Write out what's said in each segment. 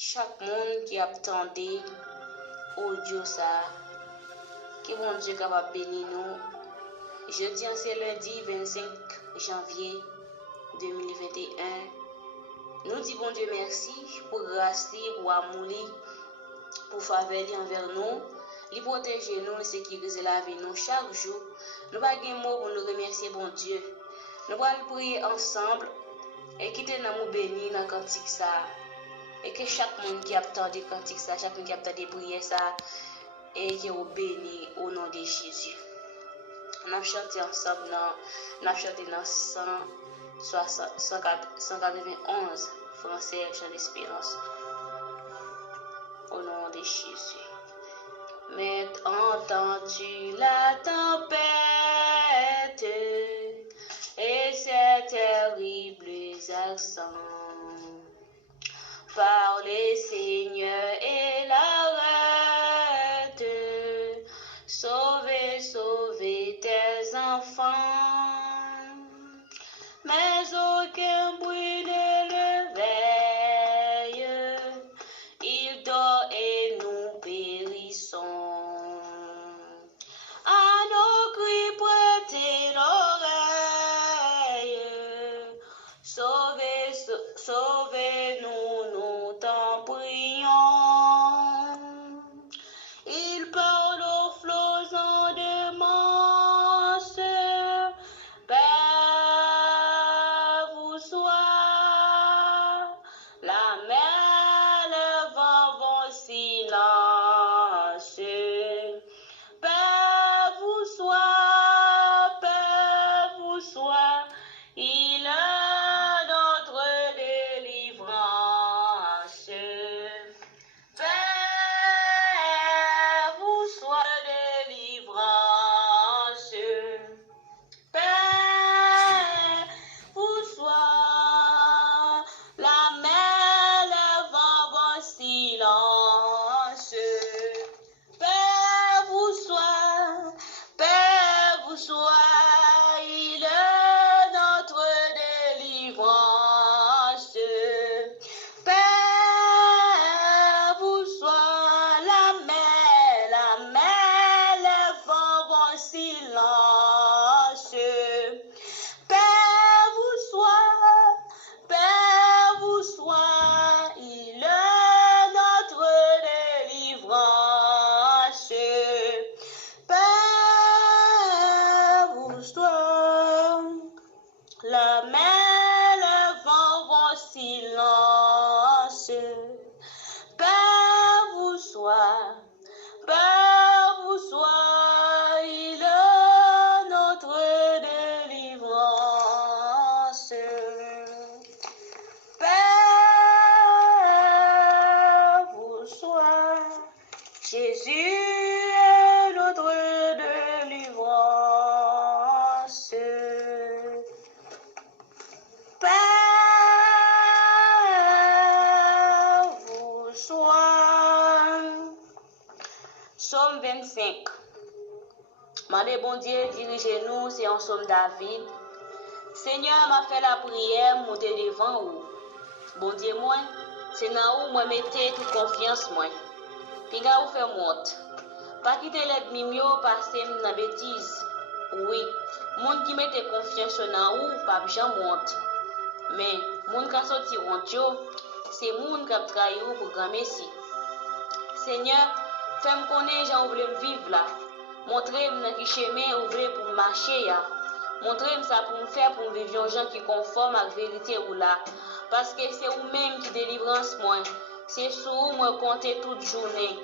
chaque monde qui attendait audio ça, que bon Dieu capable bénir nous. Jeudi, c'est lundi 25 janvier 2021. Nous disons bon Dieu merci pour grâce, pour amour, pour faveur envers nous. Il protège nous, il sécurise la vie nous chaque jour. Nous n'avons pas de mots pour nous remercier bon Dieu. Nous allons prier ensemble et quitter nous bénir dans le cantique ça. Et que chaque monde qui a attendu le cantique ça, chaque monde qui a attendu prier ça, et qui est béni au nom de Jésus. Nous avons chanté ensemble, nous avons chanté dans 191 français, chant d'espérance. Au nom de Jésus. Mais entends-tu la tempête et ses terribles accents? Parlez, Seigneur, et l'arrête. Sauvez, sauvez tes enfants. Mais aucun bruit ne le veille. Il dort et nous périssons. À nos cris, prêtez l'oreille. Sauvez, sauvez-nous, nous t'en prions. Il parle aux flots en démence. Père, vous soit la mer, le vent vont silence. Père, vous soit, il est notre délivrance. Père, vous soit délivrance. Père, vous soit la mer, le vent vont silence. Père, vous soit, il est notre délivrance. Père, vous soit la mer, le vent vont silence. Père, vous soit, il est notre délivrance. Père, vous soit, la mer, le vent vont silence. Père, vous soit, il est notre délivrance. Père, vous soit, Jésus est notre délivrance. Père, vous soit. Psaume 25. Mandez bon Dieu, dirigez-nous, c'est en Psaume David. Seigneur m'a fait la prière, monter devant vous. Bon Dieu, moi, c'est dans où moi mettez toute confiance, moi. Puis là, vous faites monte. Pas quitter l'ennemi, passer dans la bêtise. Oui, monde qui mette confiance dans vous, pas bien monte. Mais, monde qui sorti honte, c'est monde qui a trahi pour grand messie. Seigneur, fais-moi connaître, j'en voulais vivre là. Montrez-moi dans quel chemin vous voulez pour marcher là. Montrez-moi ça pour me faire, pour vivre un gens qui conforme à la vérité ou là. Parce que c'est vous-même qui délivrance moi. C'est sur vous moi compter toute journée.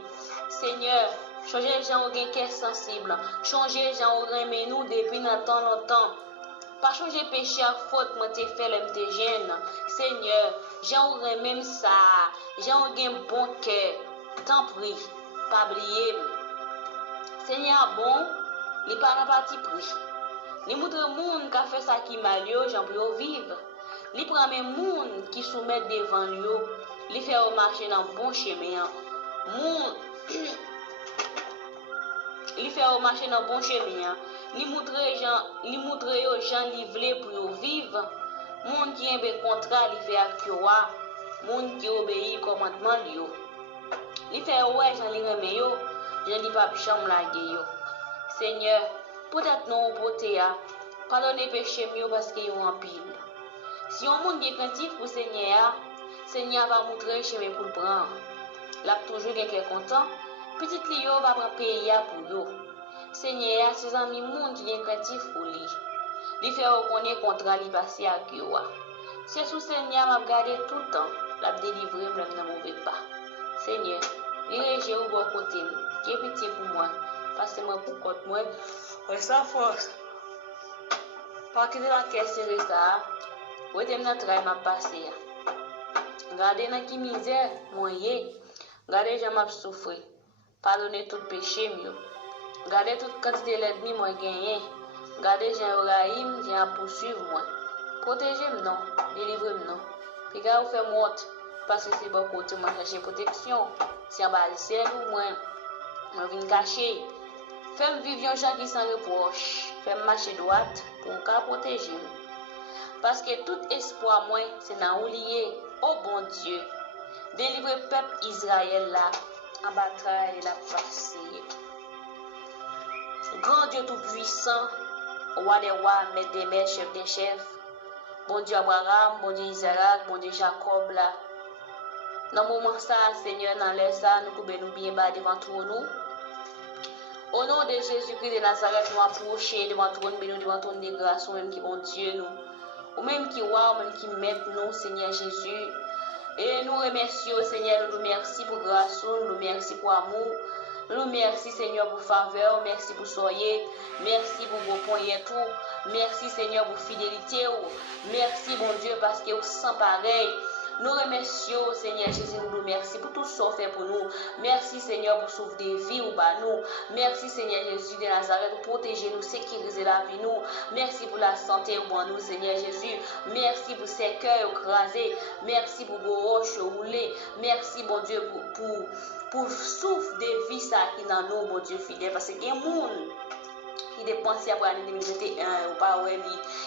Seigneur, changez les gens au cœur sensible. Changez les gens au remet nous depuis longtemps. Pas changer péché à faute, moi t'ai fait l'homme t'es jeune. Seigneur, j'en même ça. J'en ai un bon cœur. T'en prie, pas oublier. Seigneur, bon, il pas dans parti pris. Il montre le monde qui a fait ça qui mal, j'en prie au vivre. Il prend même monde qui soumet devant lui, il fait marcher dans bon chemin. Il fait marcher dans bon chemin. Il montre aux gens livrés pour vivre. Monde qui a un contrat, il fait avec toi. monde qui obéit commandement yo. Li fait ouais, j'en li remet yo, j'en li pas chambre la yo. Seigneur, peut-être non poté a, pardonnez péché mieux parce que yo en pile. Si on monde bien craintif pour Seigneur, Seigneur va montrer chemin pour le prendre. L'a toujours quelqu'un content, petit li yo va prendre pays pour yo. Seigneur, ses amis monde qui est craintif pour lui. Li fait reconnaître contrat li passé à yo. C'est sous Seigneur m'a gardé tout le temps, l'a délivrer même dans mauvais pas. Seigneur, dirigez au bon côté, qui est pitié pour moi, passez-moi pour côté moi, sans force. Parce que dans la caisse c'est ça, où est mon travail m'a passé. Regardez dans qui misère, moyen, regardez j'ai m'a souffrir, pardonnez tout péché mieux. Regardez toute quantité d'ennemis moi gagné, regardez j'ai Oraïm, j'ai à poursuivre moi. Protégez-moi non, délivrez-moi non. Puis quand vous faites morte, parce que c'est bon côté moi chercher protection. Si en bas le ciel ou moi viens cacher. Fais-moi vivre un gens qui sans reproche. Fais-moi marcher droite pour qu'à protéger. Parce que tout espoir moi c'est dans ou lié au bon Dieu. Délivrer peuple Israël là en bataille la passé. Grand Dieu tout puissant, roi des rois, maître des maîtres, chef des chefs. Bon Dieu Abraham, bon Dieu Isaac, bon Dieu Jacob là. Dans le moment ça, Seigneur, dans l'air ça, nous pouvons nous bien bas devant tout nous. Au nom de Jésus-Christ de Nazareth, nous approcher devant tout nous, devant ton de grâce, ou même qui bon Dieu nous. Ou même qui roi, ou même qui maître nous, Seigneur Jésus. Et nous remercions, Seigneur, nous merci pour grâce, nous merci pour amour. Nous merci Seigneur pour faveur, merci pour soyez, merci pour vos points et tout, merci Seigneur pour fidélité, merci bon Dieu parce que vous sans pareil. Nous remercions Seigneur Jésus, nous merci pour tout ce qu'on fait pour nous. Merci Seigneur pour sauver des vies ou bas nous. Merci Seigneur Jésus de Nazareth pour protéger nous, sécuriser la vie nous. Merci pour la santé ou bon nous Seigneur Jésus. Merci pour ces cœurs écrasés. Merci pour vos roches roulées. Merci bon Dieu pour souffle de vie ça qui dans nous, bon Dieu fidèle. Parce qu'il y a des gens qui dépensent après l'année 2021 ou pas ouais lui.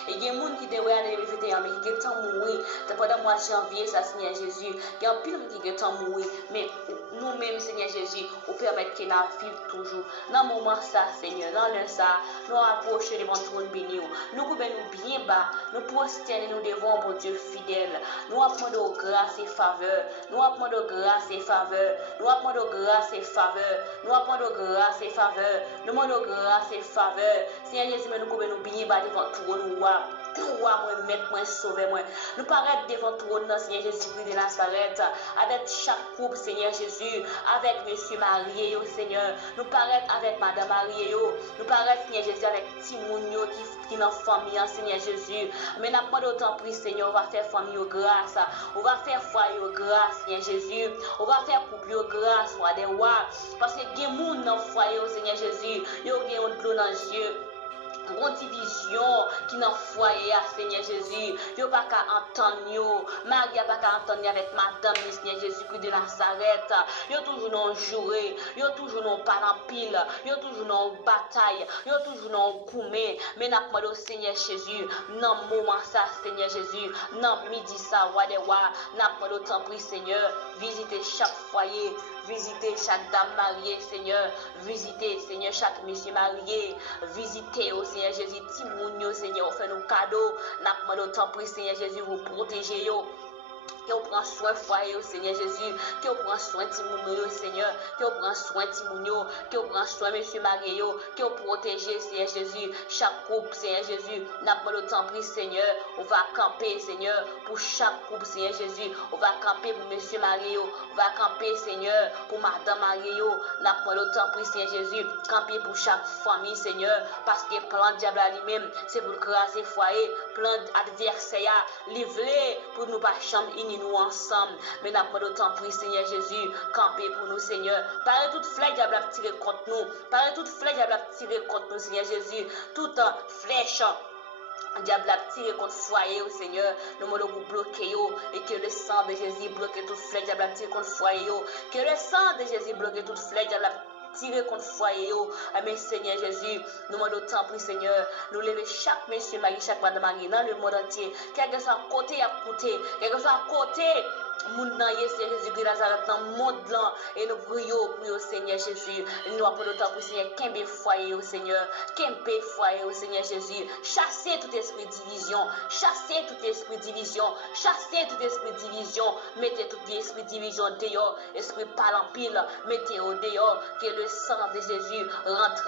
Et il y a des gens qui déwé l'année 2021 mais qui ont mourir. Pendant le mois de janvier, ça Seigneur Jésus. Il y a un pile qui ont mourir. Mais nous-mêmes, Seigneur Jésus, nous permettons que nous vivions toujours. Dans le moment ça, Seigneur, dans le ça, nous approchons devant ton béni. Nous pouvons nous bien bas, nous prosterner nous devant bon Dieu fidèle. Nous apprenons de grâce et faveur. Nous apprenons de grâce et faveur. Nous apprenons de grâce et faveur. Nous apprenons de grâce et faveur. Nous demandons de grâce et faveur. Seigneur Jésus, nous pouvons nous bien bas devant tout nous. Moi, mettre moi, sauver moi. Nous paraître devant ton Seigneur Jésus-Christ de Nazareth, avec chaque couple, Seigneur Jésus, avec Monsieur Marie, Seigneur. Nous paraître avec Madame Marie, nous paraître, Seigneur Jésus, avec Timounio qui est dans la famille, Seigneur Jésus. Mais n'a pas d'autant pris, Seigneur, on va faire famille grâce, on va faire foyer grâce, Seigneur Jésus. On va faire couple grâce, roi des rois. Parce que il y a des gens dans le foyer, Seigneur Jésus, il y a des gens de l'eau dans les yeux. Grande division qui n'a foyer à Seigneur Jésus. Yo pas qu'à entendre Marie pas qu'à entendre avec madame Seigneur Jésus-Christ de Nazareth. Yo toujours non jouer, yo toujours non pas en pile, yo toujours non bataille, yo toujours non coumé. Mais n'a pas le Seigneur Jésus, non moment ça Seigneur Jésus, non midi ça roi des rois, n'a pas le temps pris Seigneur, visiter chaque foyer. Visitez chaque dame mariée, Seigneur. Visitez, Seigneur, chaque monsieur marié. Visitez, au Seigneur Jésus, Timounio, Seigneur, fait nos cadeaux. N'a pas le temps pour Seigneur Jésus, vous protéger. Que vous prenez soin foyer, Seigneur Jésus. Que vous prenez soin Timounio, Seigneur. Que vous prenez soin Timounio. Que vous prenez soin monsieur Mario. Que vous protégez, Seigneur Jésus. Chaque couple, Seigneur Jésus. N'a pas le temps pris, Seigneur. On va camper, Seigneur, pour chaque couple, Seigneur Jésus. On va camper pour monsieur Mario. On va camper, Seigneur, pour madame Mario. N'a pas le temps pris, Seigneur Jésus. Camper pour chaque famille, Seigneur. Parce que plan diable à lui-même, c'est pour craser foyer. Plan adversaire, livré pour nous pas chambre nous ensemble. Mais n'a pas d'autant pris, Seigneur Jésus, camper pour nous, Seigneur. Parez toute flèche diable à tirer contre nous. Parez toute flèche diable à tirer contre nous, Seigneur Jésus. Toute flèche diable a tiré contre foyer au Seigneur, nous devons bloquer et que le sang de Jésus bloque toute flèche diable a tiré contre foyer, que le sang de Jésus bloque toute flèche diable a tiré contre foyer. Mais Seigneur Jésus, nous demandons tant pour Seigneur, nous lever chaque monsieur Marie, chaque madame Marie dans le monde entier, quel que soit côté à côté, quel que soit côté Moun nan Seigneur Jésus de Nazareth dans le monde là et nous prions pour le Seigneur Jésus. Nous appelons le temps pour Seigneur Kembe foyer au Seigneur, Kembe foyer au Seigneur Jésus. Chassez tout esprit de division, chassez tout esprit de division, chassez tout esprit de division. Mettez tout esprit de division dehors, esprit pas en pile, mettez au dehors que le sang de Jésus rentre.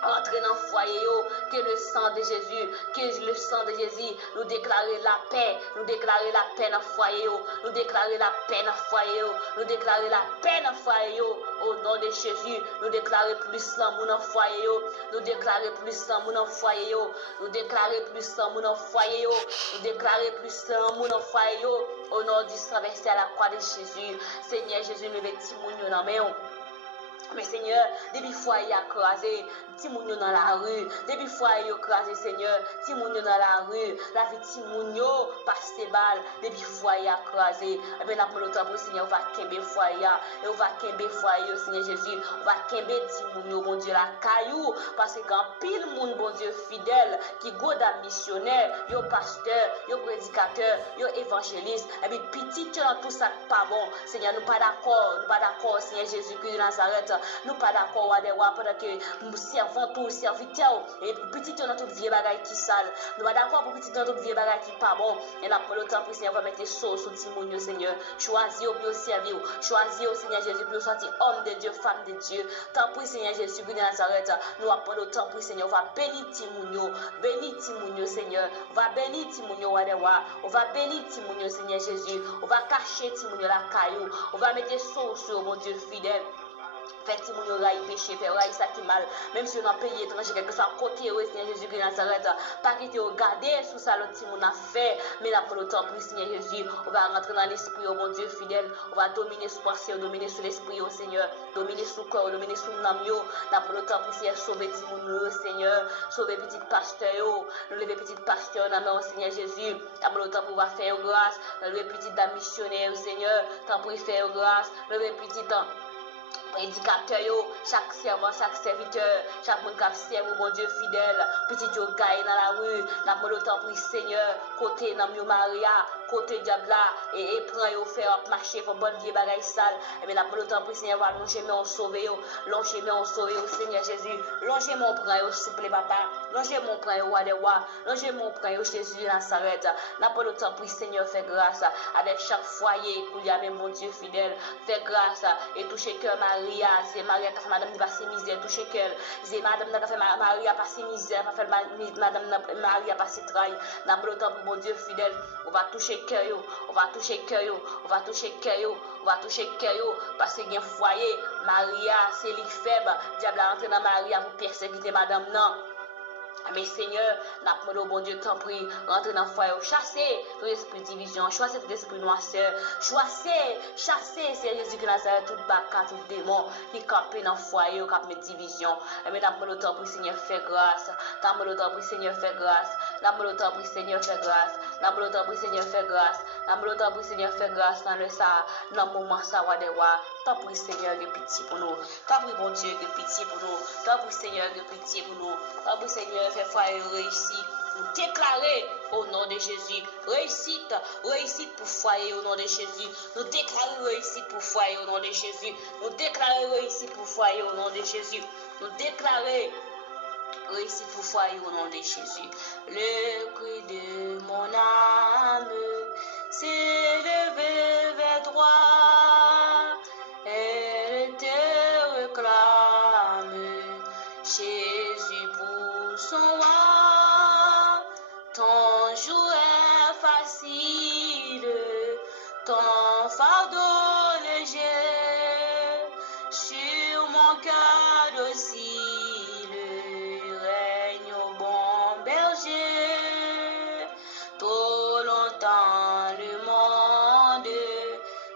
Entrez dans le foyer, que le sang de Jésus, nous déclarer la paix, nous déclarer la paix dans le foyer, nous déclarer la paix dans le foyer, nous déclarer la paix dans le foyer, au nom de Jésus, nous déclarer plus l'amour dans le foyer, nous déclarer plus l'amour dans le foyer, nous déclarer plus l'amour dans le foyer, nous déclarer plus l'amour dans le foyer, au nom du sang versé à la croix de Jésus. Seigneur Jésus, nous mettons Timounio dans la main. Mais Seigneur, depuis foyer a crasé, Timounio dans la rue, depuis foyer a crasé, Seigneur, Timounio dans la rue, la vie Timounio passe ses balles, depuis foyer a crasé. Et bien, après le temps pour Seigneur, on va kembe foyer, et on va kembe foyer, Seigneur Jésus, on va kembe Timounio, bon Dieu, la caillou, parce que quand pile monde, bon Dieu, fidèle, qui goda missionnaire, yo pasteur, yo prédicateur, yo évangéliste, et puis petit, tu as tout ça pas bon, Seigneur, nous pas d'accord, Seigneur Jésus, Christ de Nazareth. Nous pas d'accord pendant que nous servons tout serviteur et petit dans toute vieille bagaille qui sale. Nous pas d'accord pour petit dans toute vieille bagaille qui pas bon. Et là pour le temps pour Seigneur va mettre sauce sur Timounio Seigneur. Choisir pour servir, choisir Seigneur Jésus pour sortir homme de Dieu, femme de Dieu. Tant pour Seigneur Jésus de Nazareth, nous appelons le temps pour Seigneur va bénir Timounio Seigneur. Va bénir Timounio Wadewa. On va bénir Timounio Seigneur Jésus. On va cacher Timounio la caillou. On va mettre sauce sur mon Dieu fidèle. Faites Timounio raï péché, fait raï ça qui mal. Même si on a payé étranger, quelque soit côté, Seigneur Jésus de Nazareth, pas quitter au garder sous ça le Timoun a fait, mais là pour le temps pour Seigneur Jésus, on va rentrer dans l'esprit, oh mon Dieu fidèle, on va dominer sous pensée, dominer sous l'esprit, oh Seigneur, dominer sous le corps, dominer sous le nom, là pour le temps pour Seigneur, sauver Timounio, Seigneur, sauver petit pasteur, nous lever petit pasteur dans le Seigneur Jésus, là pour le temps pour faire grâce, lever petit dame missionnaire, Seigneur, tant pour faire grâce, lever petit temps. Prédicateur, chaque servant, chaque serviteur, chaque monde qui sert au bon Dieu fidèle, petit yo gagne dans la rue, n'a pas le temps pour Seigneur, côté dans Maria, côté diable et prend yo faire marcher pour bonne vieille bagaille sale, et bien n'a pas le temps pour Seigneur va longer mais on sauver yo, Seigneur Jésus, longer mon prend yo s'il te plaît papa, longer mon prend yo roi des rois, longer mon prend yo Jésus Nazareth, n'a pas le temps pour Seigneur faire grâce avec chaque foyer qu'il y a même mon Dieu fidèle, faire grâce et toucher cœur Maria, c'est Maria qui a fait madame de passer misère, toucher cœur. C'est madame qui a fait Maria passer misère, qui a fait madame Maria passer trahi. Dans le temps pour mon Dieu fidèle, on va toucher cœur, on va toucher cœur, on va toucher cœur, on va toucher cœur, parce qu'il y a un foyer. Maria, c'est lui faible. Diable a rentré dans Maria pour persécuter madame, non. Mais Seigneur, n'a pas de bon Dieu, t'en prie, rentre dans le foyer, chassez tout esprit de division, chassez tout esprit noirceur, chassez, c'est Jésus qui Nazareth, tout baka, tout démon qui campé dans le foyer, qui met division. Mais n'a pas le temps pour Seigneur faire grâce, n'a pas le temps pour Seigneur faire grâce, n'a pas le temps pour Seigneur faire grâce, n'a pas le temps pour Seigneur faire grâce, n'a pas le temps pour Seigneur faire grâce dans le ça, dans le moment ça, wa de wa. T'en prie Seigneur de pitié pour nous. T'en prie bon Dieu de pitié pour nous. T'en prie Seigneur de pitié pour nous. T'en prie Seigneur fait foyer réussi. Nous déclarer au nom de Jésus réussite pour foyer au nom de Jésus. Nous déclarer réussite pour foyer au nom de Jésus. Nous déclarer réussite pour foyer au nom de Jésus. Nous déclarer réussite pour foyer au nom de Jésus. Le cri de mon âme s'est levé vers toi. Elle te réclame, Jésus pour son roi. Ton jour est facile, ton fardeau léger, sur mon cœur docile, règne au bon berger. Trop longtemps le monde,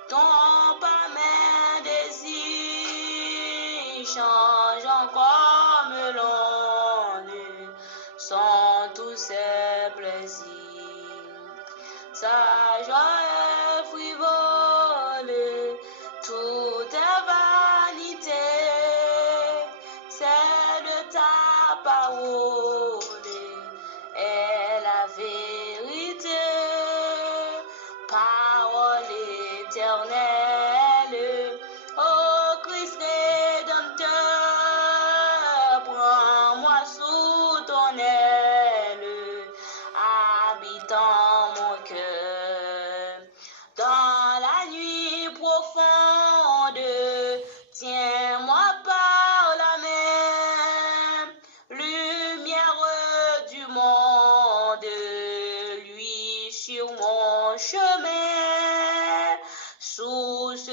ton pas mes désirs, changeant comme l'onde, sont tous ses plaisirs. Sa joie est frivole, tout est vanité, c'est de ta parole est la vérité. Parole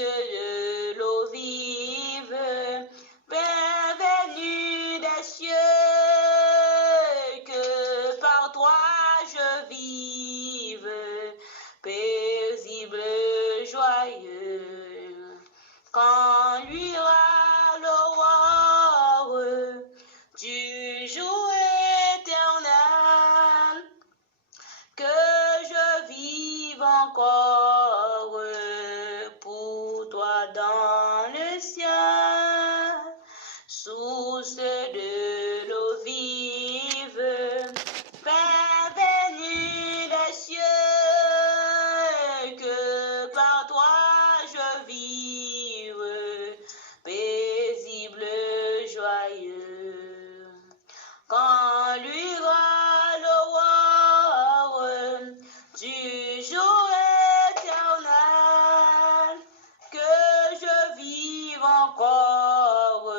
de l'eau vive, Père venu des cieux, que par toi je vive, paisible, joyeux. Quand luira l'aurore du jour éternel, que je vive encore pour toi dans le ciel, source de l'eau vive, Père venu des cieux, que par toi je vive, paisible, joyeux. Quand luira l'aurore du jour éternel, que je vive encore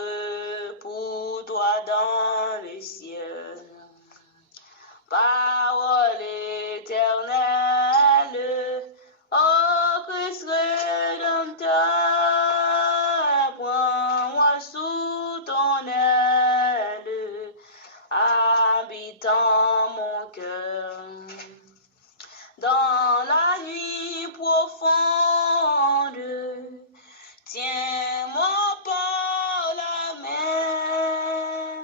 pour toi dans le ciel. Parole éternelle, ô Christ rédempteur, prends-moi sous ton aile, habitant mon cœur. Dans la nuit profonde, tiens-moi par la main,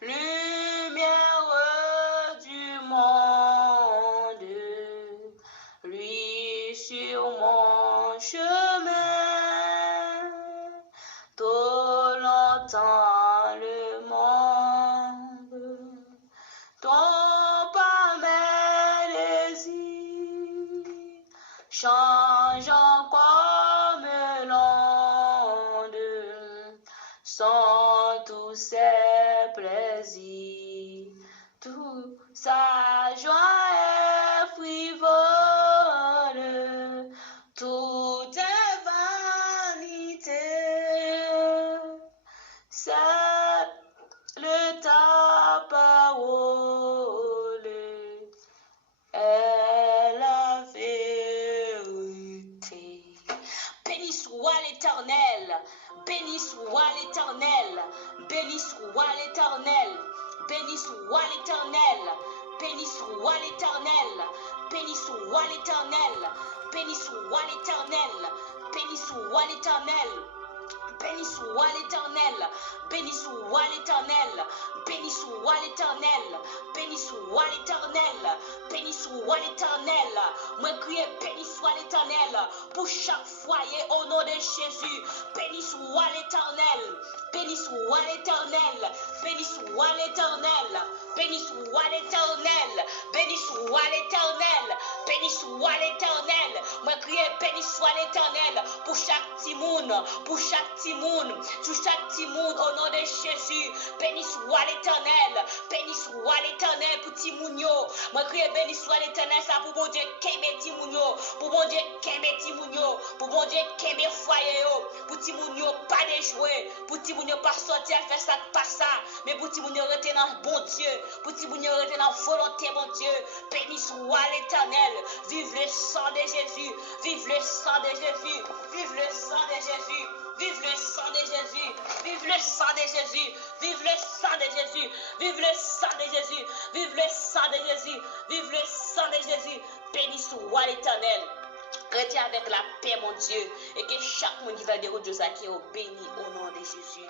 lumière du monde, lui sur mon chemin, trop longtemps le monde, ton pas mes désirs, changeant comme l'onde, sont tous ses plaisirs, tout sa joie est frivole, tout est vanité, c'est le ta parole est la vérité. Béni soit l'Éternel, béni soit l'Éternel, béni soit l'Éternel, béni soit l'Éternel, béni soit l'Éternel, béni soit l'Éternel, béni soit l'Éternel, béni soit l'Éternel. Béni soit l'Éternel, béni soit l'Éternel, béni soit l'Éternel, béni soit l'Éternel, béni soit l'Éternel. Moi crier béni soit l'Éternel pour chaque foyer au nom de Jésus. Béni soit l'Éternel, béni soit l'Éternel, béni soit l'Éternel, béni soit l'Éternel, béni soit l'Éternel, béni soit l'Éternel. Moi crier béni soit l'Éternel pour chaque timoun, pour chaque timoun, tout chaque timoun au nom de Jésus. Béni soit l'Éternel, béni soit l'Éternel pour timounio. Moi crier béni soit l'Éternel ça pour bon Dieu kembe timounio, pour bon Dieu kembe timounio, pour bon Dieu kembe foyer yo, pour timounio pas de jouer, pour timounio pas sortir faire ça pas ça, mais pour timounio rester dans bon Dieu, pour timounio rester dans volonté bon Dieu. Béni soit l'Éternel, vive le sang de Jésus, vive le sang de Jésus, vive le sang de Jésus. Vive le sang de Jésus, vive le sang de Jésus, vive le sang de Jésus, vive le sang de Jésus, vive le sang de Jésus, vive le sang de Jésus. Béni soit l'Éternel. Retiens avec la paix, mon Dieu, et que chaque monde qui va dérouler Dieu qui est béni au nom de Jésus.